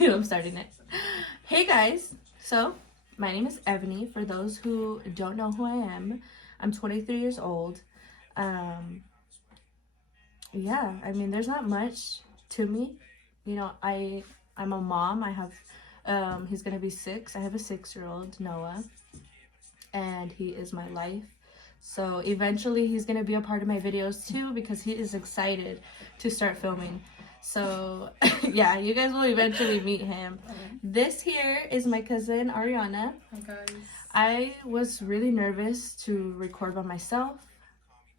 I'm starting it. Hey guys, so my name is Ebony. For those who don't know who I am, I'm 23 years old. Um, yeah, I mean, there's not much to me. I'm a mom. I have, he's gonna be 6. I have a 6-year-old, Noah, and he is my life. So eventually he's gonna be a part of my videos too because he is excited to start filming. So yeah, you guys will eventually meet him. This here is my cousin Ariana. Hi guys. I was really nervous to record by myself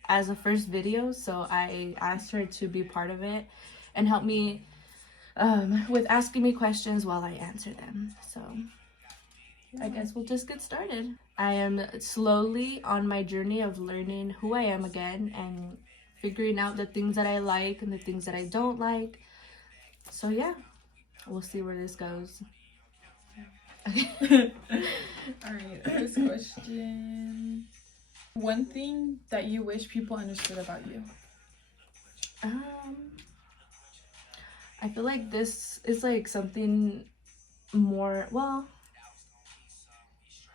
as a first video, so I asked her to be part of it and help me with asking me questions while I answer them. So I guess we'll just get started. I am slowly on my journey of learning who I am again and figuring out the things that I like and the things that I don't like. So yeah, we'll see where this goes. Alright, first question. One thing that you wish people understood about you? I feel like this is like something more, well,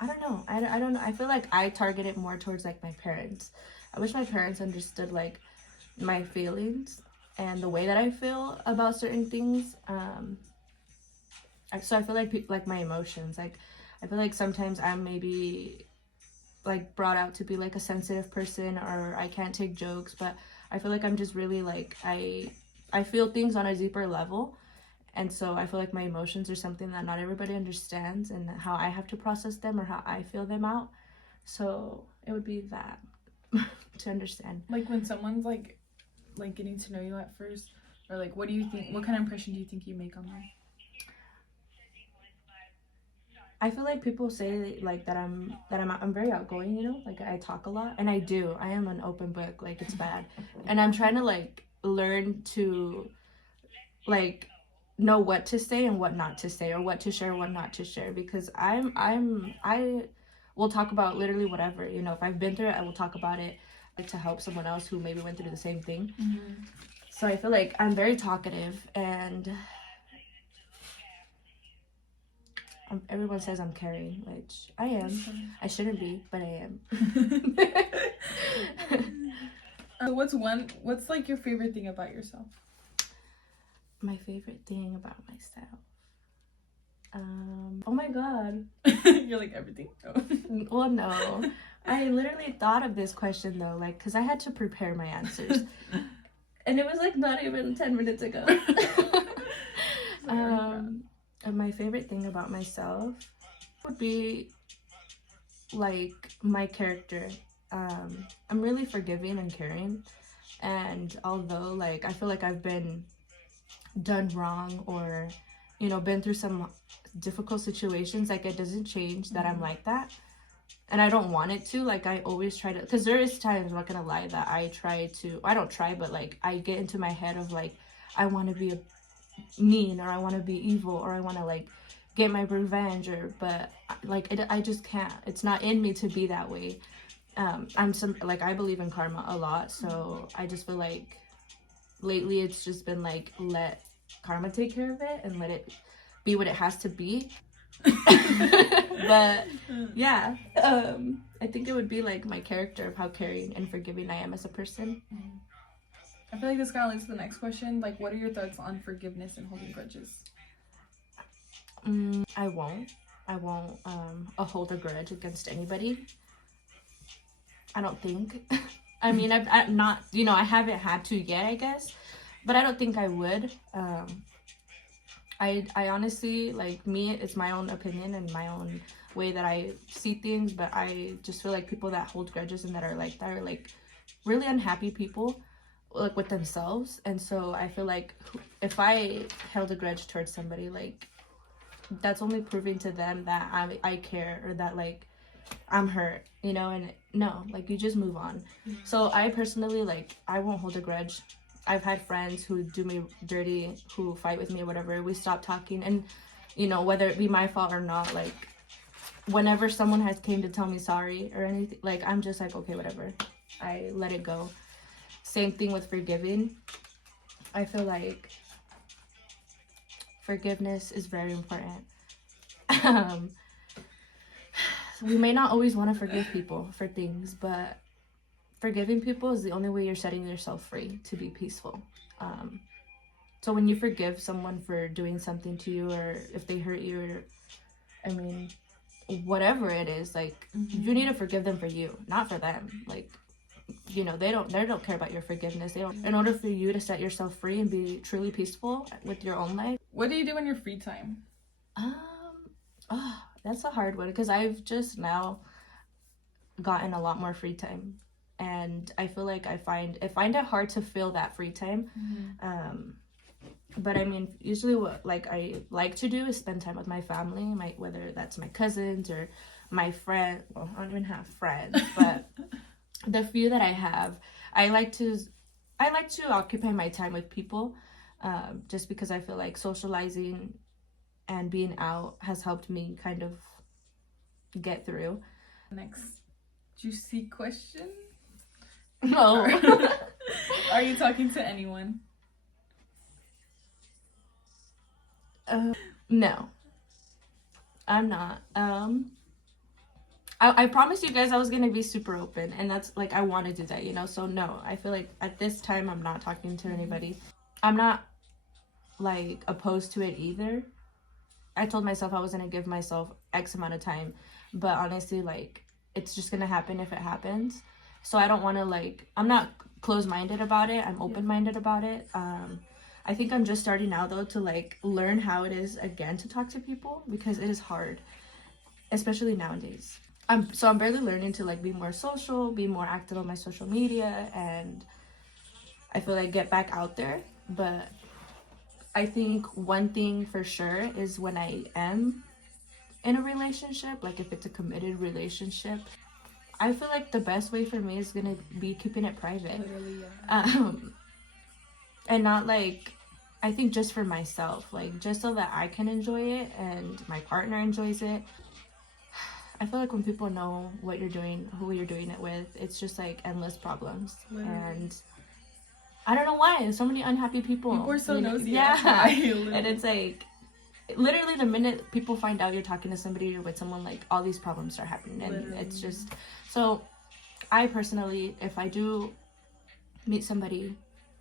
I don't know. I don't know. I feel like I target it more towards like my parents. I wish my parents understood like my feelings and the way that I feel about certain things. So I feel like my emotions. Like I feel like sometimes I'm maybe like brought out to be like a sensitive person or I can't take jokes, but I feel like I'm just really like I feel things on a deeper level. And so I feel like my emotions are something that not everybody understands and how I have to process them or how I feel them out. So it would be that to understand. Like when someone's like getting to know you at first, or like what do you think? What kind of impression do you think you make on them? I feel like people say like that I'm very outgoing, you know, like I talk a lot, and I do. I am an open book, like it's bad, and I'm trying to like learn to like know what to say and what not to say, or what to share, what not to share, because I will talk about literally whatever, you know. If I've been through it, I will talk about it, like to help someone else who maybe went through the same thing. So I feel like I'm very talkative, and everyone says I'm caring, which I am. I shouldn't be, but I am. What's like your favorite thing about yourself? My favorite thing about myself. Oh my god. You're like everything. Oh. Well, no. I literally thought of this question though, like, because I had to prepare my answers. And it was like not even 10 minutes ago. My favorite thing about myself would be like my character. I'm really forgiving and caring. And although like I feel like I've been done wrong or, you know, been through some difficult situations, like it doesn't change that I'm like that. And I don't want it to. Like I always try to, because there is times, I'm not gonna lie, that I don't try, but like I get into my head of like I want to be mean, or I want to be evil, or I want to like get my revenge, or but like I just can't. It's not in me to be that way. I believe in karma a lot, so I just feel like lately it's just been like let karma take care of it and let it be what it has to be. But yeah, I think it would be like my character of how caring and forgiving I am as a person. I feel like this kind of leads to the next question. Like, what are your thoughts on forgiveness and holding grudges? I won't hold a grudge against anybody. I don't think. I mean, I'm not, you know, I haven't had to yet, I guess, but I don't think I would. I honestly, like, me, it's my own opinion and my own way that I see things, but I just feel like people that hold grudges and that are like really unhappy people, like with themselves. And so I feel like if I held a grudge towards somebody, like that's only proving to them that I care, or that like I'm hurt, you know. And no, like you just move on. So I personally, like, I won't hold a grudge. I've had friends who do me dirty, who fight with me or whatever. We stop talking, and you know, whether it be my fault or not, like whenever someone has came to tell me sorry or anything, like I'm just like, okay, whatever, I let it go. Same thing with forgiving. I feel like forgiveness is very important. um, we may not always want to forgive people for things, but forgiving people is the only way you're setting yourself free to be peaceful. So when you forgive someone for doing something to you, or if they hurt you, or I mean, whatever it is, like, you need to forgive them for you, not for them. Like, you know, they don't care about your forgiveness. They don't. In order for you to set yourself free and be truly peaceful with your own life. What do you do in your free time? Oh, that's a hard one, because I've just now gotten a lot more free time, and I feel like I find it hard to fill that free time. But I mean, usually what like I like to do is spend time with my family, whether that's my cousins or my friend. Well, I don't even have friends, but the few that I have, I like to occupy my time with people, just because I feel like socializing and being out has helped me kind of get through. Next juicy question. No. Are you talking to anyone? No, I'm not. I promised you guys I was gonna be super open, and that's like, I want to do that, you know. So no, I feel like at this time I'm not talking to anybody. I'm not like opposed to it either. I told myself I was gonna give myself X amount of time, but honestly, like, it's just gonna happen if it happens. So I don't want to, like, I'm not closed-minded about it. I'm open-minded about it. I think I'm just starting now, though, to like learn how it is again to talk to people, because it is hard, especially nowadays. I'm barely learning to like be more social, be more active on my social media, and I feel like get back out there. But I think one thing for sure is when I am in a relationship, like if it's a committed relationship, I feel like the best way for me is gonna be keeping it private. Literally, yeah. And not like, I think just for myself, like just so that I can enjoy it and my partner enjoys it. I feel like when people know what you're doing, who you're doing it with, it's just like endless problems. Literally. And I don't know why, there's so many unhappy people. People are so nosy. Yeah. And it's like, literally the minute people find out you're talking to somebody or with someone, like all these problems start happening. And literally. It's just, so I personally, if I do meet somebody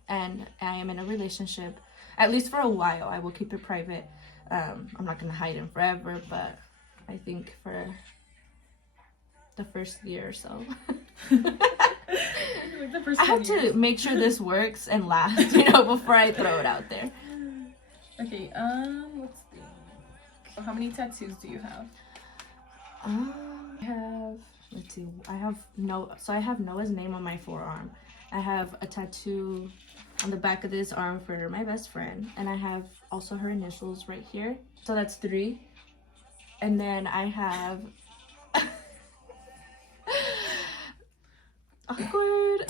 and I am in a relationship, at least for a while, I will keep it private. I'm not gonna hide him forever, but I think for the first year or so, like the first I have to make sure this works and lasts, you know, before I throw it out there. Okay, let's see. So how many tattoos do you have? I have Noah's name on my forearm. I have a tattoo on the back of this arm for my best friend, and I have also her initials right here. So that's 3. And then I have awkward.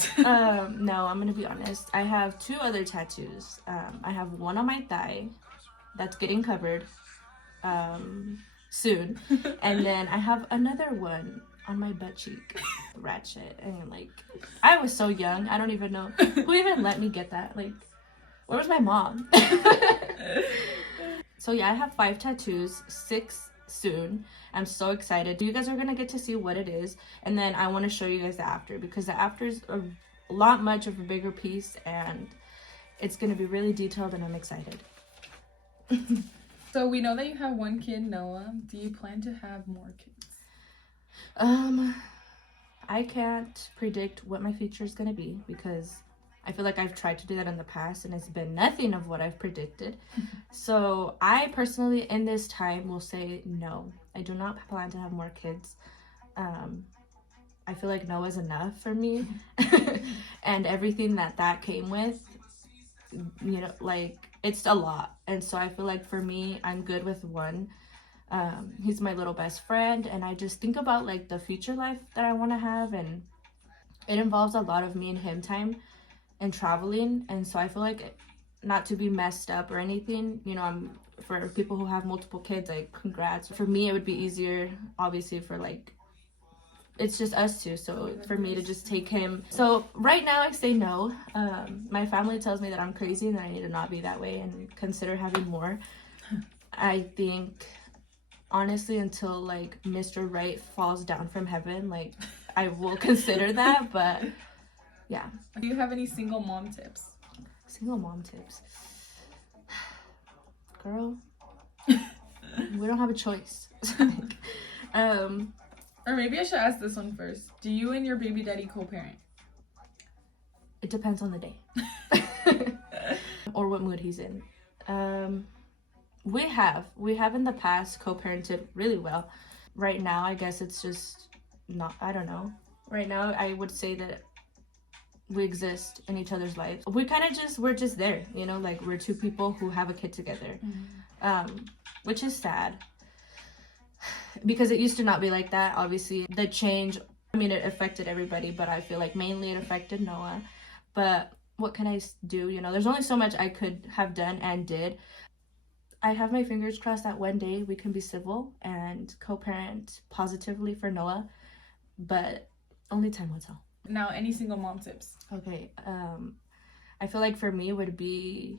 No, I'm gonna be honest. I have 2 other tattoos. I have one on my thigh that's getting covered soon, and then I have another one on my butt cheek. Ratchet. And like, I was so young, I don't even know who even let me get that. Like, where was my mom? So yeah, I have 5 tattoos, 6 soon. I'm so excited. You guys are gonna get to see what it is, and then I want to show you guys the after, because the after is a lot much of a bigger piece, and it's gonna be really detailed, and I'm excited. So we know that you have 1 kid, Noah. Do you plan to have more kids? I can't predict what my future is gonna be, because I feel like I've tried to do that in the past and it's been nothing of what I've predicted. So I personally, in this time, will say no. I do not plan to have more kids. I feel like Noah's enough for me. And everything that came with, you know, like, it's a lot. And so I feel like for me, I'm good with 1. He's my little best friend, and I just think about like the future life that I want to have, and it involves a lot of me and him time and traveling. And so I feel like, not to be messed up or anything, you know, for people who have multiple kids, like, congrats. For me, it would be easier, obviously, for like, it's just us 2, so for me to just take him. So right now I say no. My family tells me that I'm crazy and that I need to not be that way and consider having more. I think honestly until like Mr. Right falls down from heaven, like I will consider that, but yeah. Do you have any single mom tips? Single mom tips. Girl, we don't have a choice. um Or maybe I should ask this one first. Do you and your baby daddy co-parent? it depends on the day. Or what mood he's in. We have in the past co-parented really well. Right now I guess it's just not, I don't know. Right now I would say that we exist in each other's lives. We're just there, you know, like we're two people who have a kid together. Which is sad because it used to not be like that. Obviously the change, I mean, it affected everybody, but I feel like mainly it affected Noah. But what can I do? You know, there's only so much I could have done and did. I have my fingers crossed that one day we can be civil and co-parent positively for Noah, but only time will tell. Now, any single mom tips? Okay, I feel like for me would be,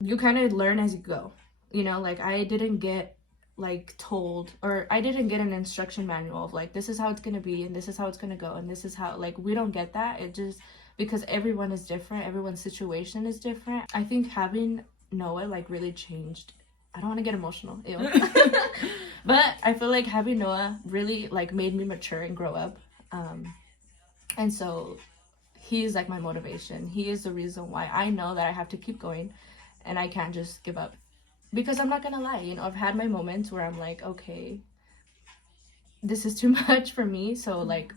you kind of learn as you go. You know, like I didn't get like told, or I didn't get an instruction manual of like, this is how it's gonna be and this is how it's gonna go and this is how, like, we don't get that. It just, because everyone is different, everyone's situation is different. I think having Noah like really changed. I don't want to get emotional, ew. But I feel like having Noah really like made me mature and grow up. And so he's like my motivation. He is the reason why I know that I have to keep going and I can't just give up. Because I'm not gonna lie, you know, I've had my moments where I'm like, okay, this is too much for me, so like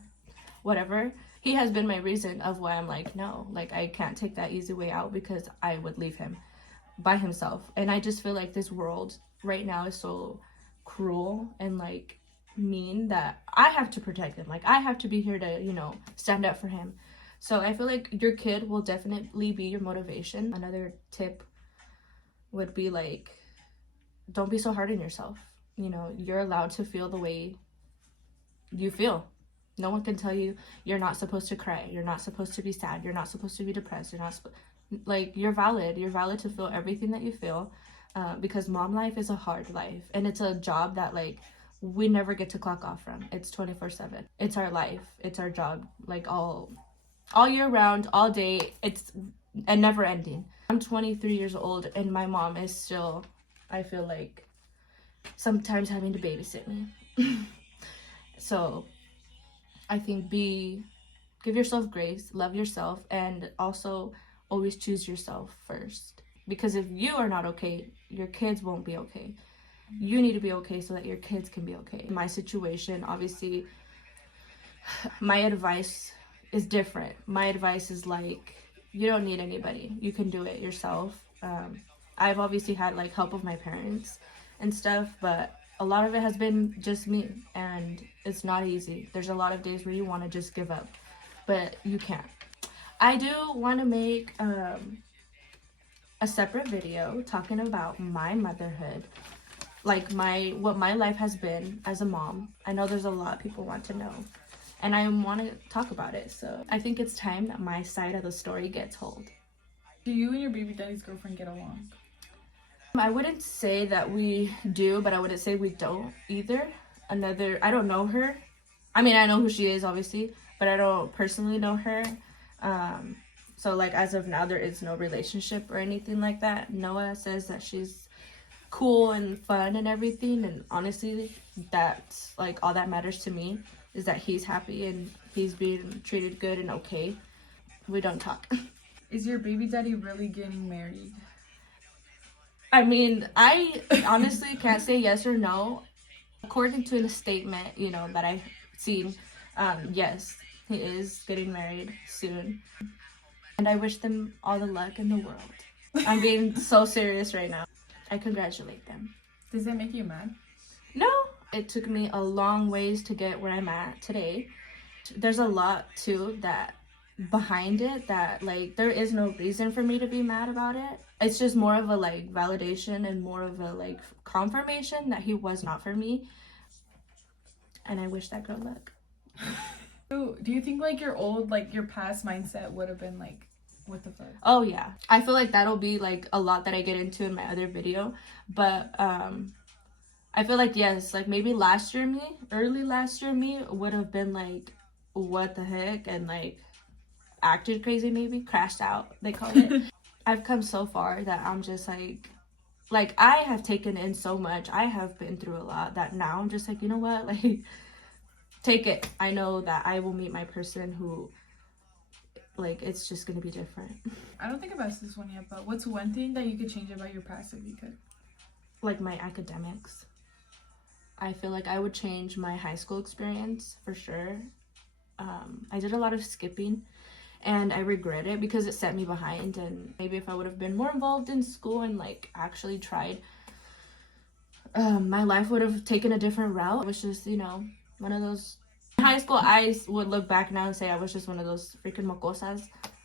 whatever. He has been my reason of why I'm like, no, like I can't take that easy way out because I would leave him by himself. And I just feel like this world right now is so cruel and like mean that I have to protect him. Like I have to be here to, you know, stand up for him. So I feel like your kid will definitely be your motivation. Another tip would be like, don't be so hard on yourself. You know, you're allowed to feel the way you feel. No one can tell you you're not supposed to cry. You're not supposed to be sad. You're not supposed to be depressed. Like, you're valid. You're valid to feel everything that you feel, because mom life is a hard life. And it's a job that, like, we never get to clock off from. It's 24/7. It's our life. It's our job. Like, all year round, all day. It's a never ending. I'm 23 years old and my mom is still, I feel like, sometimes having to babysit me. So I think give yourself grace, love yourself, and also always choose yourself first. Because if you are not okay, your kids won't be okay. You need to be okay so that your kids can be okay. My situation, obviously, my advice is different. My advice is like, you don't need anybody. You can do it yourself. I've obviously had like help of my parents and stuff, but a lot of it has been just me, and it's not easy. There's a lot of days where you want to just give up, but you can't. I do want to make a separate video talking about my motherhood, like what my life has been as a mom. I know there's a lot people want to know, and I want to talk about it. So I think it's time that my side of the story gets told. Do you and your baby daddy's girlfriend get along? I wouldn't say that we do, but I wouldn't say we don't either. I don't know her. I mean, I know who she is, obviously, but I don't personally know her. So, like, as of now, there is no relationship or anything like that. Noah says that she's cool and fun and everything, and honestly, that's, like, all that matters to me, is that he's happy and he's being treated good and okay. We don't talk. Is your baby daddy really getting married? I mean, I honestly can't say yes or no. According to the statement, you know, that I've seen, yes, he is getting married soon. And I wish them all the luck in the world. I'm being so serious right now. I congratulate them. Does that make you mad? No, it took me a long ways to get where I'm at today. There's a lot, too, that behind it that, like, there is no reason for me to be mad about it. It's just more of a, like, validation and more of a, like, confirmation that he was not for me. And I wish that girl luck. Do you think, like, your past mindset would have been, like, What the fuck? Oh yeah, I feel like that'll be like a lot that I get into in my other video, but I feel like, yes, like maybe last year me, early last year me would have been like, what the heck, and like acted crazy, maybe crashed out, they call it. I've come so far that I'm just like I have taken in so much, I have been through a lot, that now I'm just like, you know what, like take it. I know that I will meet my person who, like, it's just gonna be different. I don't think I've asked this one yet, but what's one thing that you could change about your past if you could? Like my academics. I feel like I would change my high school experience for sure. I did a lot of skipping and I regret it because it set me behind, and maybe if I would have been more involved in school and like actually tried, my life would have taken a different route. It was just, you know, one of those, in high school I would look back now and say I was just one of those freaking mocosas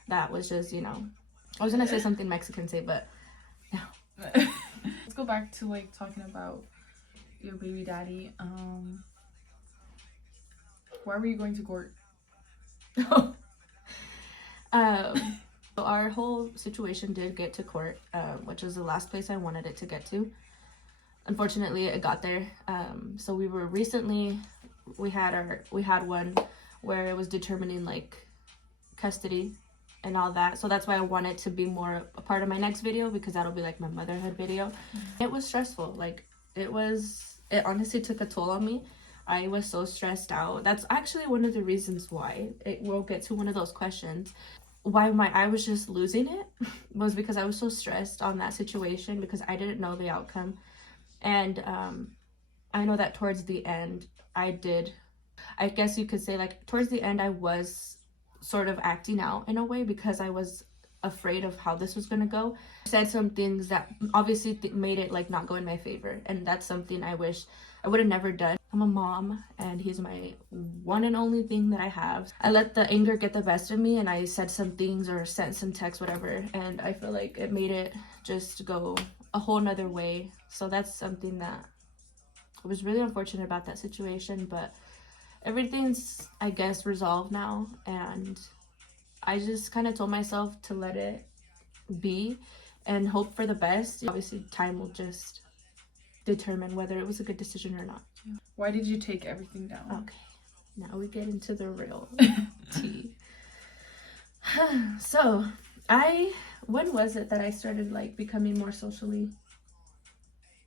that was just, you know, I was gonna say something Mexican say, but no. Let's go back to like talking about your baby daddy. Why were you going to court? So our whole situation did get to court, which was the last place I wanted it to get to. Unfortunately, it got there. So we were recently, we had one where it was determining like custody and all that. So that's why I want it to be more a part of my next video, because that'll be like my motherhood video. Mm-hmm. It was stressful. Like it honestly took a toll on me. I was so stressed out. That's actually one of the reasons why we'll get to one of those questions. Why I was just losing it was because I was so stressed on that situation because I didn't know the outcome. And I know that towards the end, I guess you could say like towards the end, I was sort of acting out in a way because I was afraid of how this was going to go. I said some things that obviously made it like not go in my favor. And that's something I wish I would have never done. I'm a mom and he's my one and only thing that I have. I let the anger get the best of me and I said some things or sent some text, whatever. And I feel like it made it just go a whole nother way. So that's something that I was really unfortunate about, that situation, but everything's, I guess, resolved now. And I just kind of told myself to let it be and hope for the best. Obviously, time will just determine whether it was a good decision or not. Why did you take everything down? Okay, now we get into the real tea. So, when was it that I started like becoming more socially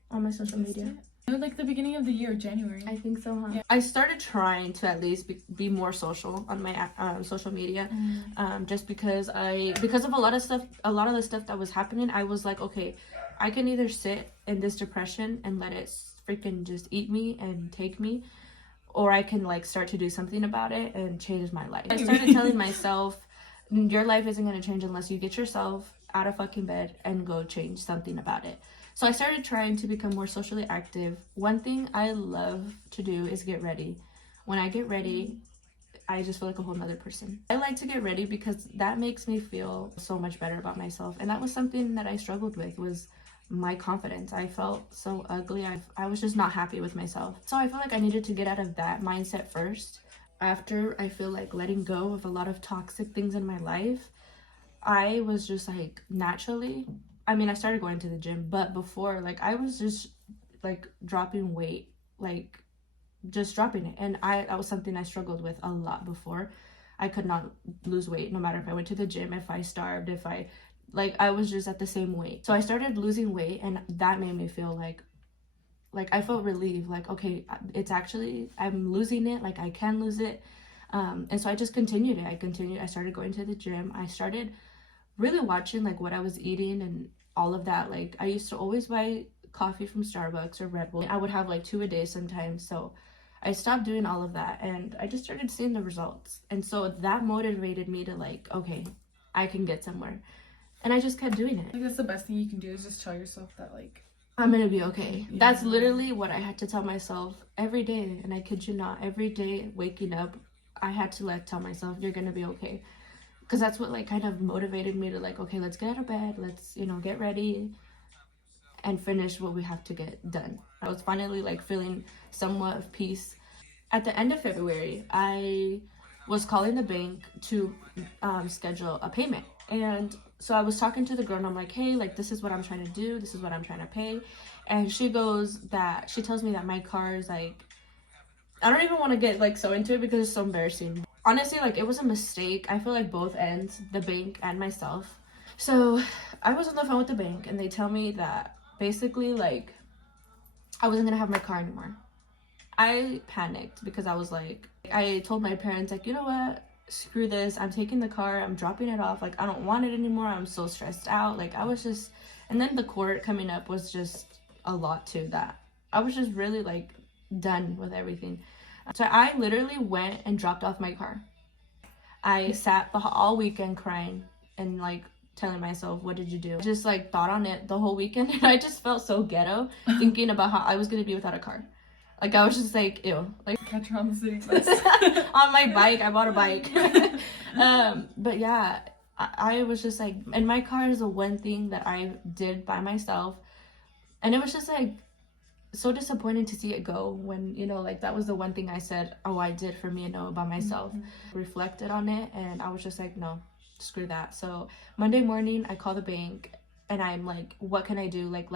on my social media? Like the beginning of the year, January. I think so, huh? Yeah. I started trying to at least be more social on my social media, just because of a lot of the stuff that was happening. I was like, okay, I can either sit in this depression and let it freaking just eat me and take me, or I can like start to do something about it and change my life. I started telling myself, your life isn't going to change unless you get yourself out of fucking bed and go change something about it. So I started trying to become more socially active. One thing I love to do is get ready. When I get ready, I just feel like a whole nother person. I like to get ready because that makes me feel so much better about myself. And that was something that I struggled with, was my confidence. I felt so ugly. I was just not happy with myself. So I feel like I needed to get out of that mindset first. After I feel like letting go of a lot of toxic things in my life, I was just like naturally, I mean, I started going to the gym, but before, like, I was just like dropping weight, like just dropping it. And that was something I struggled with a lot before. I could not lose weight no matter if I went to the gym, if I starved, I was just at the same weight. So I started losing weight, and that made me feel like I felt relieved, like, okay, it's actually, I'm losing it, like I can lose it. And so I just continued it. I started going to the gym. I started really watching like what I was eating and all of that. Like I used to always buy coffee from Starbucks or Red Bull. I would have like 2 a day sometimes. So I stopped doing all of that and I just started seeing the results. And so that motivated me to like, okay, I can get somewhere. And I just kept doing it. I think that's the best thing you can do, is just tell yourself that like, I'm gonna be okay. Yeah. That's literally what I had to tell myself every day. And I kid you not, every day waking up, I had to tell myself, you're gonna be okay. Because that's what like kind of motivated me to like, okay, let's get out of bed, let's, get ready and finish what we have to get done. I was finally like feeling somewhat of peace. At the end of February, I was calling the bank to schedule a payment. And so I was talking to the girl and I'm like, hey, like, this is what I'm trying to do. This is what I'm trying to pay. And she tells me that my car is like, I don't even want to get like so into it because it's so embarrassing. Honestly, like, it was a mistake. I feel like both ends, the bank and myself. So I was on the phone with the bank and they tell me that basically, like, I wasn't gonna have my car anymore. I panicked because I was like, I told my parents, like, you know what? Screw this. I'm taking the car. I'm dropping it off. Like, I don't want it anymore. I'm so stressed out. Like, I was just, and then the court coming up was just a lot too. That I was just really like done with everything. So I literally went and dropped off my car. I sat all weekend crying and like telling myself, what did you do? I just like thought on it the whole weekend and I just felt so ghetto thinking about how I was gonna be without a car. Like, I was just like, ew. Like, Catch her on the city bus. on my bike. I bought a bike. But yeah, I was just like, and my car is the one thing that I did by myself. And it was just like so disappointing to see it go when, you know, like that was the one thing I said, oh, I did for me and no by myself. Reflected on it and I was just like, no, screw that. So Monday morning, I call the bank and I'm like, what can I do? Like,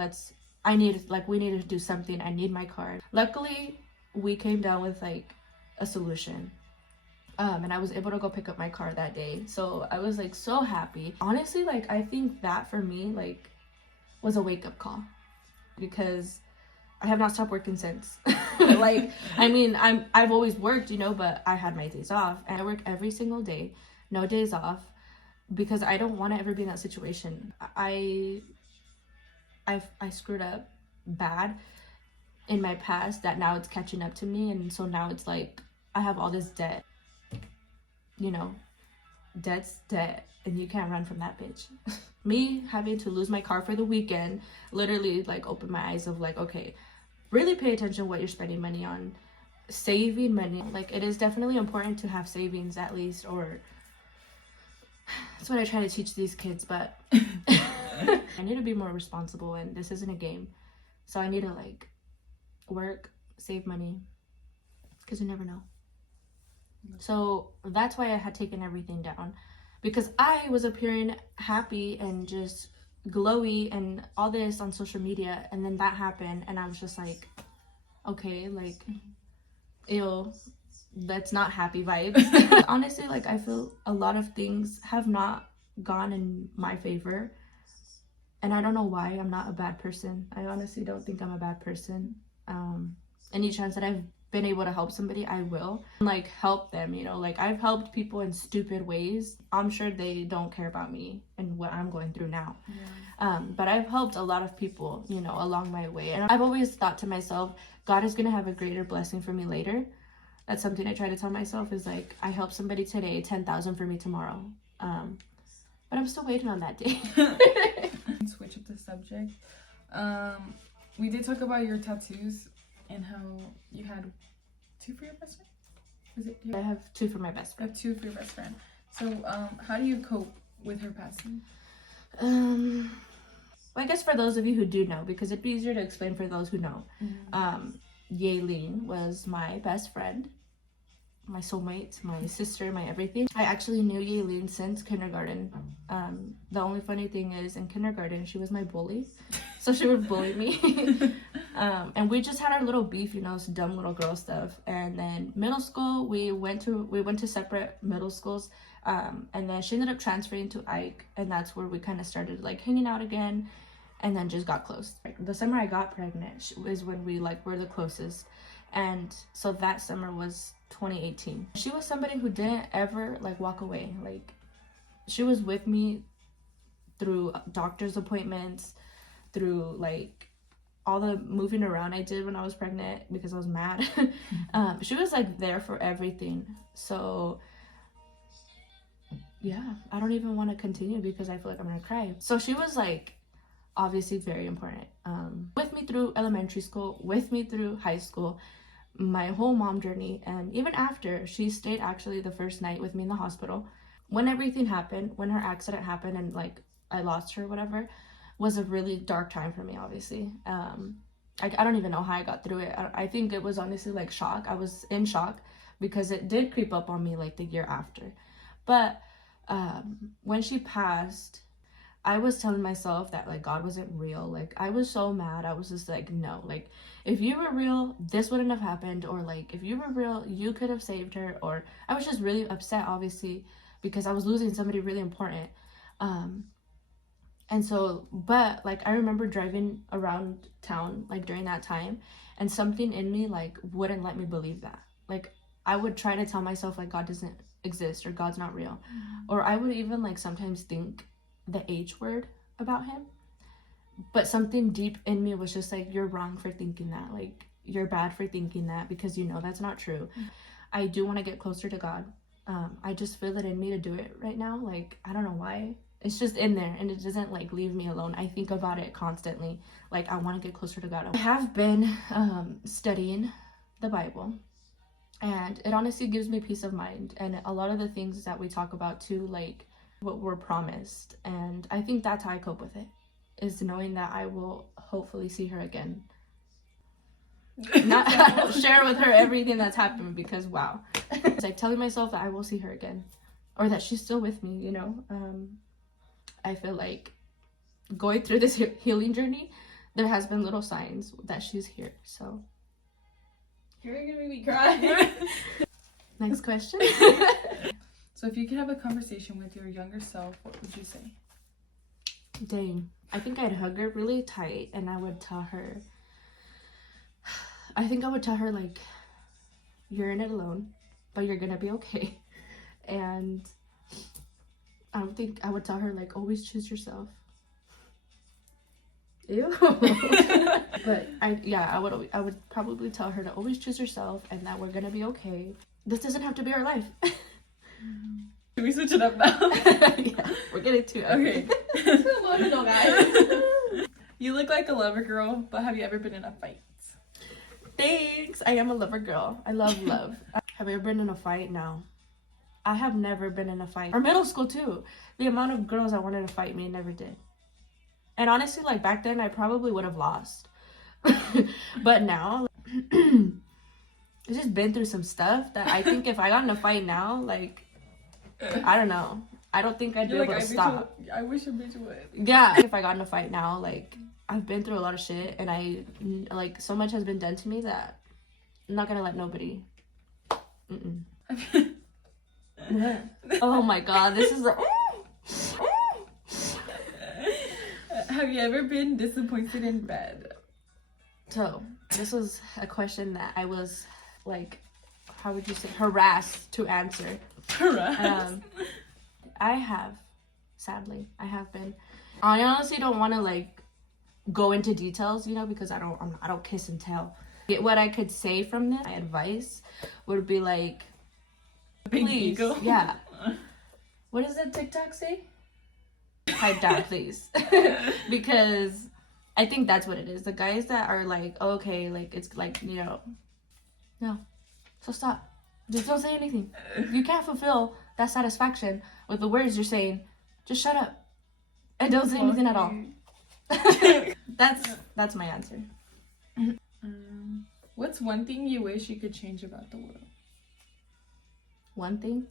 we need to do something. I need my card. Luckily, we came down with like a solution. And I was able to go pick up my car that day. So I was like so happy. Honestly, like I think that for me like was a wake up call because I have not stopped working since. Like, I mean, I've always worked, you know, but I had my days off and I work every single day, no days off, because I don't want to ever be in that situation. I screwed up bad in my past that now it's catching up to me, and so now it's like I have all this debt. You know, debt's debt, and you can't run from that bitch. Me having to lose my car for the weekend literally like opened my eyes of like, okay, really pay attention what you're spending money on, saving money. Like, it is definitely important to have savings at least, or that's what I try to teach these kids, but I need to be more responsible and this isn't a game. So I need to like work, save money, because you never know. So that's why I had taken everything down, because I was appearing happy and just glowy and all this on social media, and then that happened and I was just like, okay, like, ew, that's not happy vibes. Honestly, like, I feel a lot of things have not gone in my favor, and I don't know why. I'm not a bad person. I honestly don't think I'm a bad person. Any chance that I've been able to help somebody, I will like help them, you know. Like, I've helped people in stupid ways. I'm sure they don't care about me and what I'm going through now. But I've helped a lot of people, you know, along my way, and I've always thought to myself, God is gonna have a greater blessing for me later. That's something I try to tell myself, is like, I help somebody today, 10,000 for me tomorrow. But I'm still waiting on that day. Switch up the subject. We did talk about your tattoos and how you had 2 for your best friend? Was it? I have 2 for my best I friend. have 2 for your best friend. So, how do you cope with her passing? Well, I guess for those of you who do know, because it'd be easier to explain for those who know. Yaelin was my best friend, my soulmate, my sister, my everything. I actually knew Yaelin since kindergarten. The only funny thing is, in kindergarten, she was my bully. So she would bully me. And we just had our little beef, you know, some dumb little girl stuff. And then middle school, we went to separate middle schools. And then she ended up transferring to Ike, and that's where we kind of started like hanging out again, and then just got close. The summer I got pregnant is when we like were the closest. And so that summer was 2018. She was somebody who didn't ever like walk away. Like, she was with me through doctor's appointments, through like all the moving around I did when I was pregnant because I was mad. She was like there for everything. So yeah, I don't even want to continue because I feel like I'm gonna cry. So she was like obviously very important, with me through elementary school, with me through high school, my whole mom journey, and even after. She stayed actually the first night with me in the hospital. When everything happened, when her accident happened and like I lost her, whatever, was a really dark time for me, obviously. I don't even know how I got through it. I think it was honestly like shock. I was in shock because it did creep up on me like the year after. But When she passed, I was telling myself that like God wasn't real. Like I was so mad. I was just like, no, like if you were real, this wouldn't have happened, or like if you were real, you could have saved her. Or I was just really upset, obviously, because I was losing somebody really important. And so, but like I remember driving around town like during that time, and something in me like wouldn't let me believe that. Like I would try to tell myself like God doesn't exist or God's not real. Or I would even like sometimes think the H word about him. But something deep in me was just like, you're wrong for thinking that. Like you're bad for thinking that, because you know that's not true. I do want to get closer to God. I just feel it in me to do it right now. Like I don't know why. It's just in there, and it doesn't like leave me alone. I think about it constantly. Like I want to get closer to God. I have been studying the Bible, and it honestly gives me peace of mind. And a lot of the things that we talk about too, like what we're promised, and I think that's how I cope with it, is knowing that I will hopefully see her again. Not share with her everything that's happened, because wow. It's like telling myself that I will see her again, or that she's still with me, you know. I feel like going through this healing journey, there has been little signs that she's here. So You're gonna make me cry. next question. So if you could have a conversation with your younger self, what would you say? Dang. I think I'd hug her really tight, and I would tell her, like, you're in it alone, but you're gonna be okay. And I would tell her, like, always choose yourself. Ew. But I would probably tell her to always choose yourself, and that we're gonna be okay. This doesn't have to be our life. Can we switch it up now? Yeah, we're getting too okay. emotional, guys. You look like a lover girl, but have you ever been in a fight? Thanks. I am a lover girl. I love love. Have you ever been in a fight? No. I have never been in a fight. Or middle school too. The amount of girls that wanted to fight me never did. And honestly, like back then, I probably would have lost. But now, I've just been through some stuff that I think if I got in a fight now, like, I don't know. I don't think I'd be able to stop. I wish a bitch would. Yeah. If I got in a fight now, like, I've been through a lot of shit, and I, like, so much has been done to me that I'm not gonna let nobody. Oh my god, this is Have you ever been disappointed in bed? So, this was a question that I was, like, how would you say, harassed to answer. Harassed? I have, sadly, I have been. I honestly don't want to, like, go into details, you know, because I don't kiss and tell. What I could say from this, my advice would be, like, please, yeah. What does the TikTok say? Pipe down, please. Because I think that's what it is. The guys that are like, okay, like, it's like, you know, no. So stop. Just don't say anything. If you can't fulfill that satisfaction with the words you're saying, just shut up. And don't say anything at all. That's my answer. What's one thing you wish you could change about the world? One thing?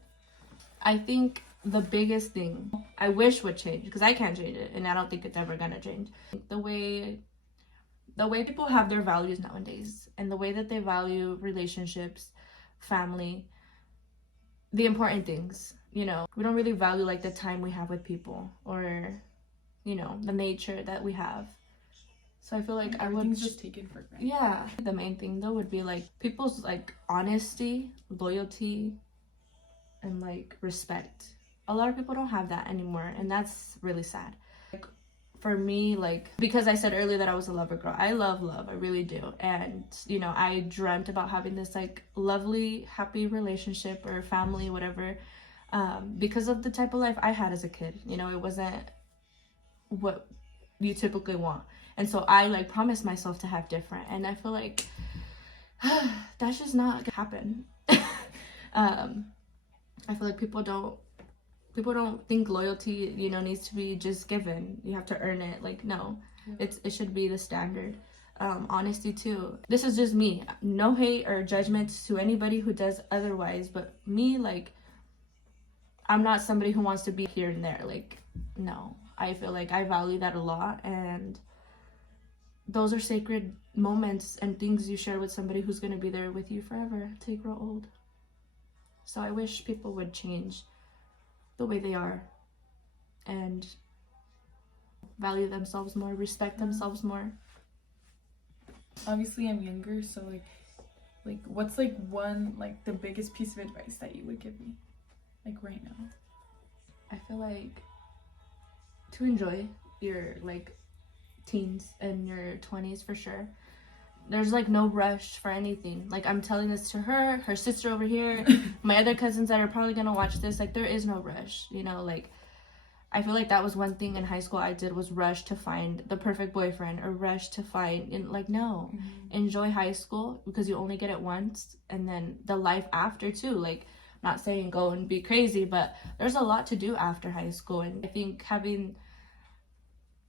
I think the biggest thing I wish would change, because I can't change it, and I don't think it's ever gonna change. The way people have their values nowadays, and the way that they value relationships, family, the important things, you know. We don't really value like the time we have with people, or, you know, the nature that we have. So I feel like everything's just taken for granted. Yeah. The main thing though would be like people's like honesty, loyalty, and like respect. A lot of people don't have that anymore, and that's really sad. Like, for me, like, because I said earlier that I was a lover girl, I love love, I really do. And, you know, I dreamt about having this like lovely, happy relationship or family, whatever, because of the type of life I had as a kid. You know, it wasn't what you typically want. And so I like promised myself to have different, and I feel like that's just not gonna happen. I feel like people don't think loyalty, you know, needs to be just given. You have to earn it. Like, no, it should be the standard. Honesty too. This is just me. No hate or judgments to anybody who does otherwise, but me, like, I'm not somebody who wants to be here and there. Like, no. I feel like I value that a lot, and those are sacred moments and things you share with somebody who's going to be there with you forever till you grow old. So I wish people would change the way they are and value themselves more, respect themselves more. Obviously, I'm younger, so like what's like one, like the biggest piece of advice that you would give me, like right now? I feel like to enjoy your like teens and your 20s for sure. There's like no rush for anything. Like, I'm telling this to her sister over here, my other cousins that are probably gonna watch this. Like, there is no rush, you know. Like, I feel like that was one thing in high school I did, was rush to find the perfect boyfriend or rush to find, and like, no. Enjoy high school because you only get it once, and then the life after too. Like, not saying go and be crazy, but there's a lot to do after high school. And I think having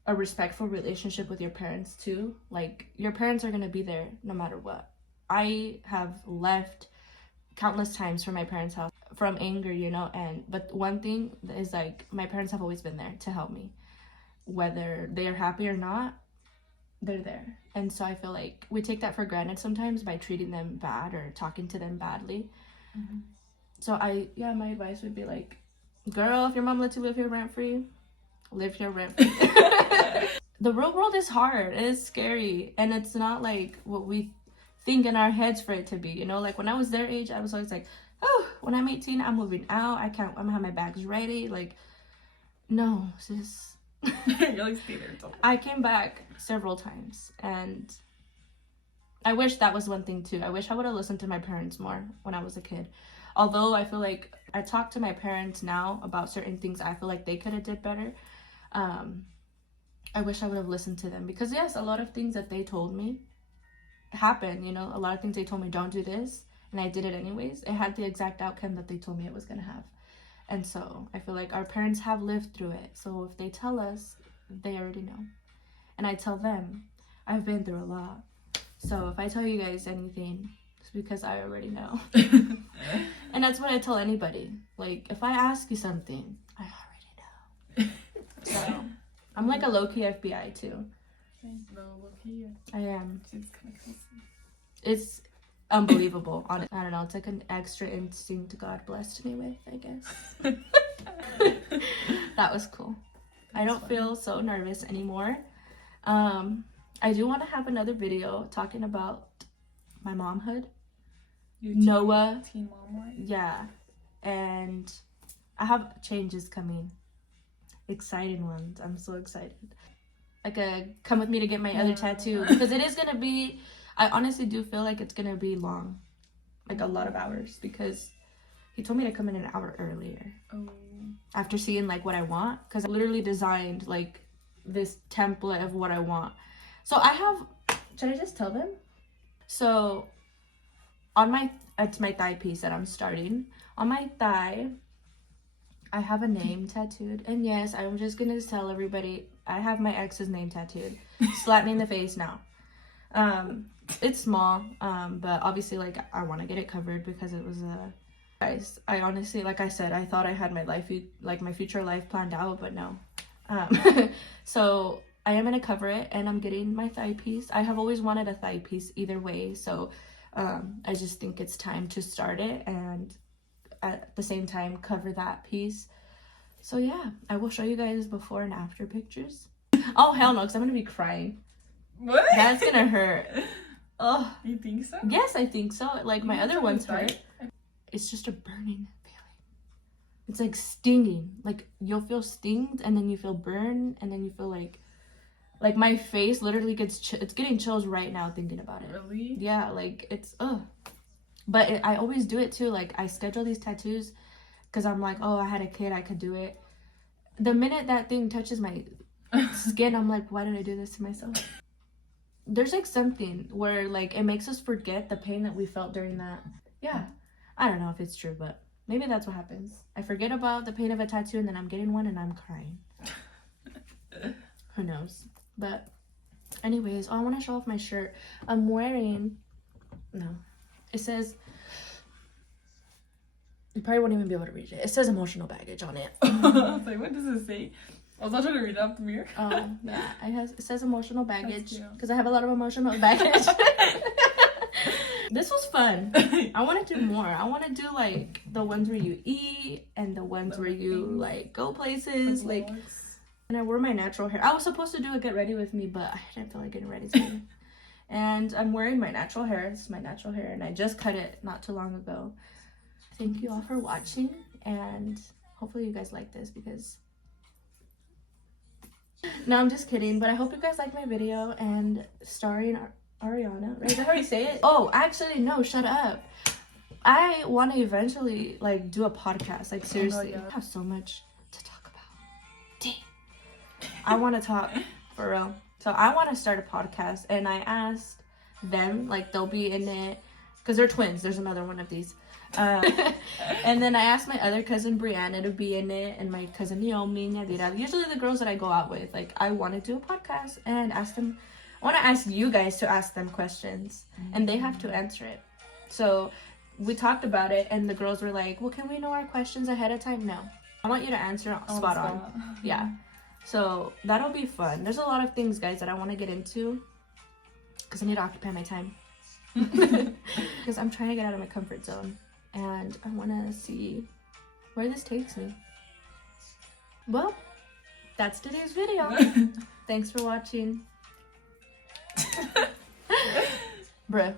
a respectful relationship with your parents too. Like, your parents are gonna be there no matter what. I have left countless times from my parents' house from anger, you know, but one thing is, like, my parents have always been there to help me. Whether they are happy or not, they're there. And so I feel like we take that for granted sometimes by treating them bad or talking to them badly. So my advice would be like, girl, if your mom lets you live here rent free, live here rent free. The real world is hard. It is scary, and it's not like what we think in our heads for it to be, you know. Like, when I was their age, I was always like, oh, when I'm 18, I'm moving out. I'm gonna have my bags ready. Like, no, sis. You're like, stay there. I came back several times, and I wish that was one thing too. I wish I would have listened to my parents more when I was a kid. Although I feel like I talk to my parents now about certain things I feel like they could have did better. I wish I would have listened to them, because yes, a lot of things that they told me happened, you know. A lot of things they told me, don't do this, and I did it anyways. It had the exact outcome that they told me it was gonna have. And so I feel like our parents have lived through it, so if they tell us, they already know. And I tell them, I've been through a lot. So if I tell you guys anything, it's because I already know. And that's what I tell anybody. Like, if I ask you something, I already know. So I'm like a low-key FBI too. Low-key. I am. It's kind of crazy. It's unbelievable. I don't know. It's like an extra instinct God blessed me with, I guess. That was cool. I don't feel so nervous anymore. I do want to have another video talking about my momhood. Noah. Teen mom life? Yeah. And I have changes coming. Exciting ones. I'm so excited. Like, come with me to get my other tattoo, because it is gonna be, I honestly do feel like it's gonna be long, like a lot of hours, because he told me to come in an hour earlier. After seeing like what I want, because I literally designed like this template of what I want. So I have, should I just tell them? So on it's my thigh piece that I'm starting. On my thigh, I have a name tattooed, and yes, I'm just gonna tell everybody, I have my ex's name tattooed. Slap me in the face now. It's small, but obviously, like, I want to get it covered because it was guys, I honestly, like I said, I thought I had my future life planned out, but no. So I am gonna cover it, and I'm getting my thigh piece. I have always wanted a thigh piece either way, so I just think it's time to start it, and at the same time cover that piece. So yeah, I will show you guys before and after pictures. Oh hell no, because I'm gonna be crying. What? That's gonna hurt. Oh, you think so? Yes, I think so. Like, my other ones hurt. It's just a burning feeling. It's like stinging. Like, you'll feel stinged, and then you feel burn, and then you feel like my face literally gets it's getting chills right now thinking about it. Really? Yeah, like, it's but I always do it too. Like, I schedule these tattoos because I'm like, oh, I had a kid, I could do it. The minute that thing touches my skin, I'm like, why did I do this to myself? There's like something where like it makes us forget the pain that we felt during that. Yeah, I don't know if it's true, but maybe that's what happens. I forget about the pain of a tattoo, and then I'm getting one and I'm crying. Who knows? But anyways, I want to show off my shirt. I'm wearing, no, it says You probably won't even be able to read it. It says emotional baggage on it. I was like, what does it say? I was not trying to read it off the mirror. Oh, yeah. It says emotional baggage cute. because I have a lot of emotional baggage. This was fun. I want to do more. I want to do like the ones where you eat and the ones where you like go places. Like, and I wore my natural hair. I was supposed to do a get ready with me, but I didn't feel like getting ready today. And I'm wearing my natural hair. This is my natural hair, and I just cut it not too long ago. Thank you all for watching, and hopefully you guys like this because... No, I'm just kidding, but I hope you guys like my video and starring Ariana. Right? Is that how you say it? Oh, actually, no, shut up. I want to eventually, like, do a podcast. Like, seriously. I have so much to talk about. Dang. I want to talk, for real. So I want to start a podcast, and I asked them, like, they'll be in it, because they're twins. There's another one of these. And then I asked my other cousin Brianna to be in it, and my cousin Naomi, Nadira. Usually the girls that I go out with, like, I want to do a podcast and ask them. I want to ask you guys to ask them questions, and they have to answer it. So we talked about it, and the girls were like, well, can we know our questions ahead of time? No, I want you to answer spot on. Yeah, so that'll be fun. There's a lot of things, guys, that I want to get into because I need to occupy my time. Because I'm trying to get out of my comfort zone, and I want to see where this takes me. Well, that's today's video. Thanks for watching. Bruh.